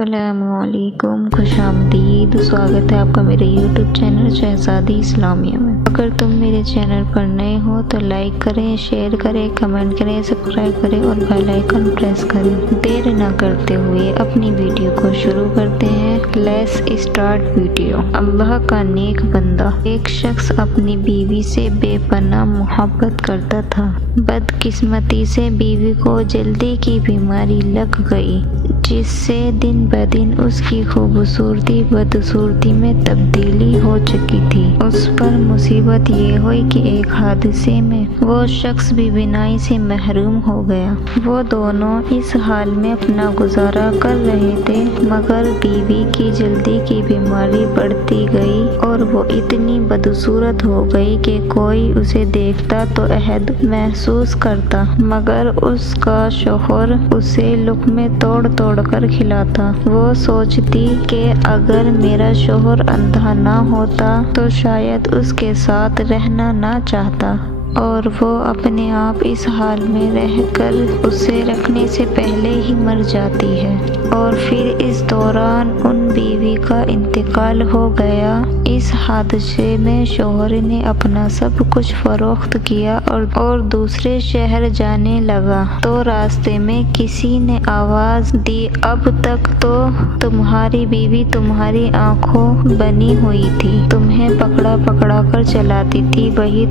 السلام علیکم، خوش آمدید، سواگت ہے آپ کا میرے یوٹیوب چینل شہزادی اسلامیہ میں۔ اگر تم میرے چینل پر نئے ہو تو لائک کریں، شیئر کریں، کمنٹ کریں، سبسکرائب کریں اور بیل آئیکن پریس کریں۔ دیر نہ کرتے ہوئے اپنی ویڈیو کو شروع کرتے ہیں۔ Let's start video. اللہ کا نیک بندہ۔ ایک شخص اپنی بیوی سے بے پناہ محبت کرتا تھا۔ بدقسمتی سے بیوی کو جلدی کی بیماری لگ گئی، جس سے دن بدن اس کی خوبصورتی بدصورتی میں تبدیلی ہو چکی تھی۔ اس پر مصیبت یہ ہوئی کہ ایک حادثے میں وہ شخص بھی بینائی سے محروم ہو گیا۔ وہ دونوں اس حال میں اپنا گزارا کر رہے تھے، مگر بیوی کی جلدی کی بیماری بڑھتی گئی اور وہ اتنی بدصورت ہو گئی کہ کوئی اسے دیکھتا تو عہد محسوس کرتا، مگر اس کا شوہر اسے لقمے توڑ توڑ کر کھلاتا۔ وہ سوچتی کہ اگر میرا شوہر اندھا نہ ہوتا تو شاید اس کے ساتھ رہنا نہ چاہتا، اور وہ اپنے آپ اس حال میں رہ کر اسے رکھنے سے پہلے ہی مر جاتی ہے۔ اور پھر اس دوران ان بیوی کا انتقال ہو گیا۔ اس حادثے میں شوہر نے اپنا سب کچھ فروخت کیا اور دوسرے شہر جانے لگا، تو راستے میں کسی نے آواز دی، اب تک تو تمہاری بیوی تمہاری آنکھوں بنی ہوئی تھی، تمہیں پکڑا پکڑا کر چلاتی تھی، وہی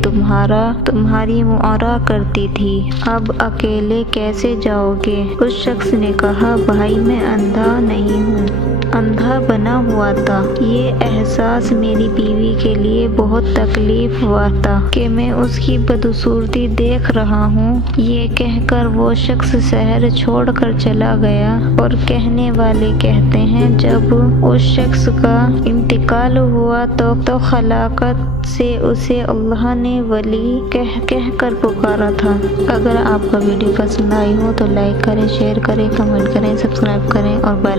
تمہاری معائرہ کرتی تھی، اب اکیلے کیسے جاؤ گے؟ اس شخص نے کہا، بھائی میں اندھا نہیں ہوں، اندھا بنا ہوا تھا۔ یہ احساس میری بیوی کے لیے بہت تکلیف ہوا تھا کہ میں اس کی بدصورتی دیکھ رہا ہوں۔ یہ کہہ کر وہ شخص شہر چھوڑ کر چلا گیا۔ اور کہنے والے کہتے ہیں، جب اس شخص کا انتقال ہوا تو خلاقت سے اسے اللہ نے ولی کہہ کر پکارا تھا۔ اگر آپ کا ویڈیو پسند آئی ہو تو لائک کریں، شیئر کریں، کمنٹ کریں، سبسکرائب کریں اور بیل